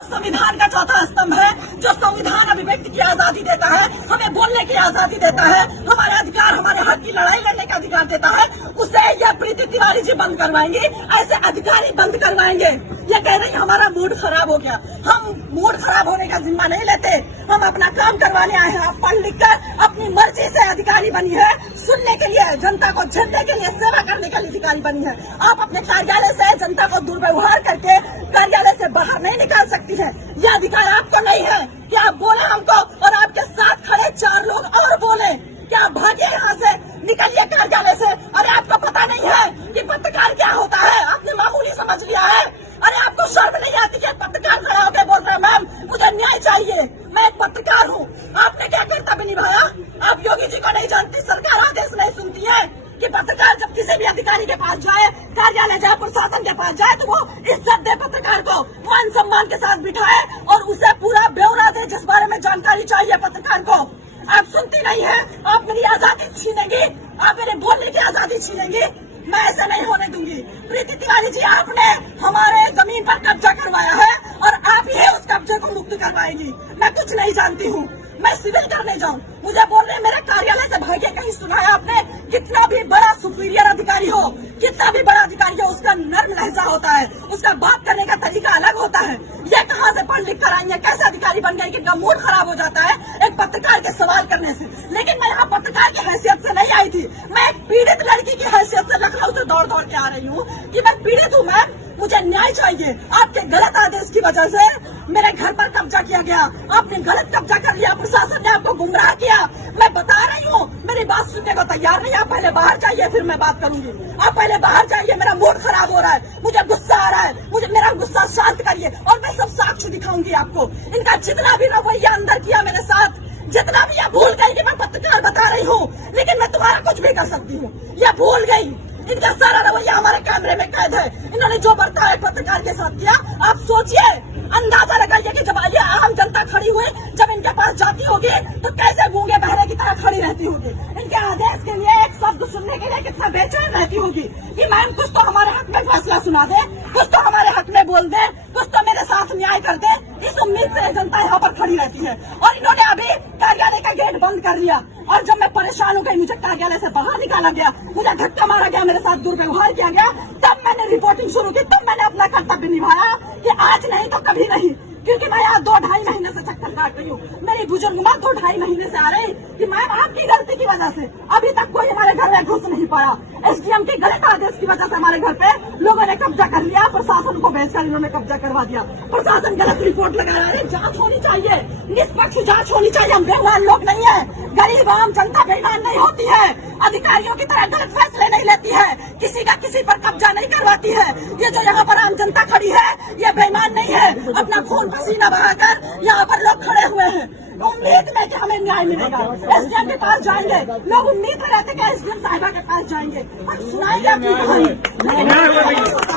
संविधान का चौथा स्तंभ है जो संविधान अभिव्यक्ति की आजादी देता है, हमें बोलने की आजादी देता है, हमारे अधिकार, हमारे हक की लड़ाई लड़ने का अधिकार देता है। उसे यह प्रीति तिवारी जी बंद करवाएंगी, ऐसे अधिकारी बंद करवाएंगे। ये कह रही हमारा मूड खराब हो गया। हम मूड खराब होने का जिम्मा नहीं लेते, हम अपना काम करवाने आए हैं। आप पढ़ लिख कर अपनी मर्जी से अधिकारी बनी है, सुनने के लिए, जनता को झेलने के लिए, सेवा करने के लिए अधिकारी बनी है। आप अपने कार्यालय से जनता को दुर्व्यवहार करके कार्यालय से बाहर नहीं निकाल सकती है। यह अधिकार आपको नहीं है कि आप बोले हमको और आपके साथ खड़े 4 लोग और बोले कि आप भागिए यहाँ से, निकलिए कार्यालय से। अरे आपको पता नहीं है कि पत्रकार क्या होता है? आपने मामूली समझ लिया है। अरे आपको शर्म नहीं आती कि पत्रकार खड़ा होकर बोल रहे हैं मैम मुझे न्याय चाहिए, मैं एक पत्रकार हूँ। आपने क्या कर्तव्य निभाया? आप योगी जी को नहीं जानती, सरकार आदेश नहीं सुनती है कि पत्रकार जब किसी भी अधिकारी के पास जाए, कार्यालय जाए, प्रशासन के पास जाए, तो वो इज्जत दे, पत्रकार को मान सम्मान के साथ बिठाए और उसे पूरा ब्यौरा दे जिस बारे में जानकारी चाहिए पत्रकार को। आप सुनती नहीं है, आप मेरी आजादी छीनेंगी, आप मेरे बोलने की आजादी छीनेंगी। मैं ऐसा नहीं होने दूंगी। प्रीति तिवारी जी, आपने हमारे जमीन पर कब्जा करवाया है और आप ही उस कब्जे को मुक्त करवाएंगी। मैं कुछ नहीं जानती हूँ, मैं सिविल करने जाऊँ, मुझे बोल रहे मेरे कार्यालय से भागे। कहीं सुना है आपने? कितना भी बड़ा सुपीरियर अधिकारी हो, कितना भी बड़ा अधिकारी हो, उसका नर्म लहजा होता है, उसका बात करने का तरीका अलग होता है। ये कहाँ से पढ़ लिख कर आई है? कैसे अधिकारी बन गई कि इनका मूड खराब हो जाता है एक पत्रकार के सवाल करने से? लेकिन मैं यहाँ पत्रकार की हैसियत से नहीं आई थी, मैं एक पीड़ित लड़की की हैसियत से लखनऊ से दौड़ दौड़ के आ रही हूँ कि मैं पीड़ित हूँ मैम, मुझे न्याय चाहिए। आपके गलत आदेश की वजह से मेरे घर पर कब्जा किया गया, आपने गलत कब्जा कर लिया, प्रशासन ने आपको गुमराह किया। मैं बता रही हूँ, मेरी बात सुनने को तैयार नहीं। आप पहले बाहर जाइए, फिर मैं बात करूंगी। आप पहले बाहर जाइए, मेरा मूड खराब हो रहा है, मुझे गुस्सा आ रहा है, मुझे मेरा गुस्सा शांत करिए और मैं सब साक्ष्य दिखाऊंगी आपको। इनका जितना भी रवैया अंदर किया मेरे साथ, जितना भी, यह भूल गई कि मैं पत्रकार बता रही हूँ, लेकिन मैं तुम्हारा कुछ भी कर सकती हूँ। यह भूल गई, इनका सारा रवैया हमारे कैमरे में कैद है। इन्होंने जो बर्ताव पत्रकार के साथ किया, आप सोचिए, अंदाजा लगाइए कि जब ये आम जनता खड़ी हुई, जब इनके पास जाती होगी तो कैसे गूंगे बहरे की तरह खड़ी रहती होगी। इनके आदेश के लिए एक शब्द सुनने के लिए कितना बेचैन रहती होगी कि मैम कुछ तो हमारे हक में फैसला सुना दे, कुछ तो हमारे हक में बोल दे, कुछ तो मेरे साथ न्याय कर दे। इस उम्मीद से जनता यहाँ पर खड़ी रहती है। और इन्होंने अभी कार्यालय का गेट बंद कर दिया और जब मैं परेशान हो गई, मुझे कार्यालय से बाहर निकाला गया, मुझे धक्का मारा गया, मेरे साथ दुर्व्यवहार किया गया, तब मैंने रिपोर्टिंग शुरू की, तब मैंने अपना कर्तव्य निभाया कि आज नहीं तो कभी नहीं। क्योंकि मैं यहाँ 2-2.5 महीने से चक्कर काट रही हूँ। मेरी बुजुर्ग माँ 2-2.5 महीने से आ रही कि मैम आपकी गलती की वजह से अभी तक कोई हमारे घर में घुस नहीं पाया। एसडीएम के गलत आदेश की वजह से हमारे घर पे लोगों ने कब्जा कर लिया, प्रशासन को भेजकर इन्होंने कब्जा करवा दिया। प्रशासन गलत रिपोर्ट लगा रहा है। जांच होनी चाहिए, निष्पक्ष जांच होनी चाहिए। हम बेईमान लोग नहीं है, गरीब आम जनता बेईमान नहीं होती है, अधिकारियों की तरह गलत फैसले नहीं लेती है, किसी का किसी पर कब्जा नहीं करवाती है। ये जो यहाँ पर आम जनता खड़ी है, ये बेईमान नहीं है। अपना खून पसीना बहाकर यहाँ पर लोग खड़े हुए हैं उम्मीद में कि हमें न्याय मिलेगा। एसडीएम के पास जाएंगे, लोग उम्मीद में रहते कि एसडीएम साहिबा के पास जाएंगे, हम सुनाएंगे अपनी कहानी।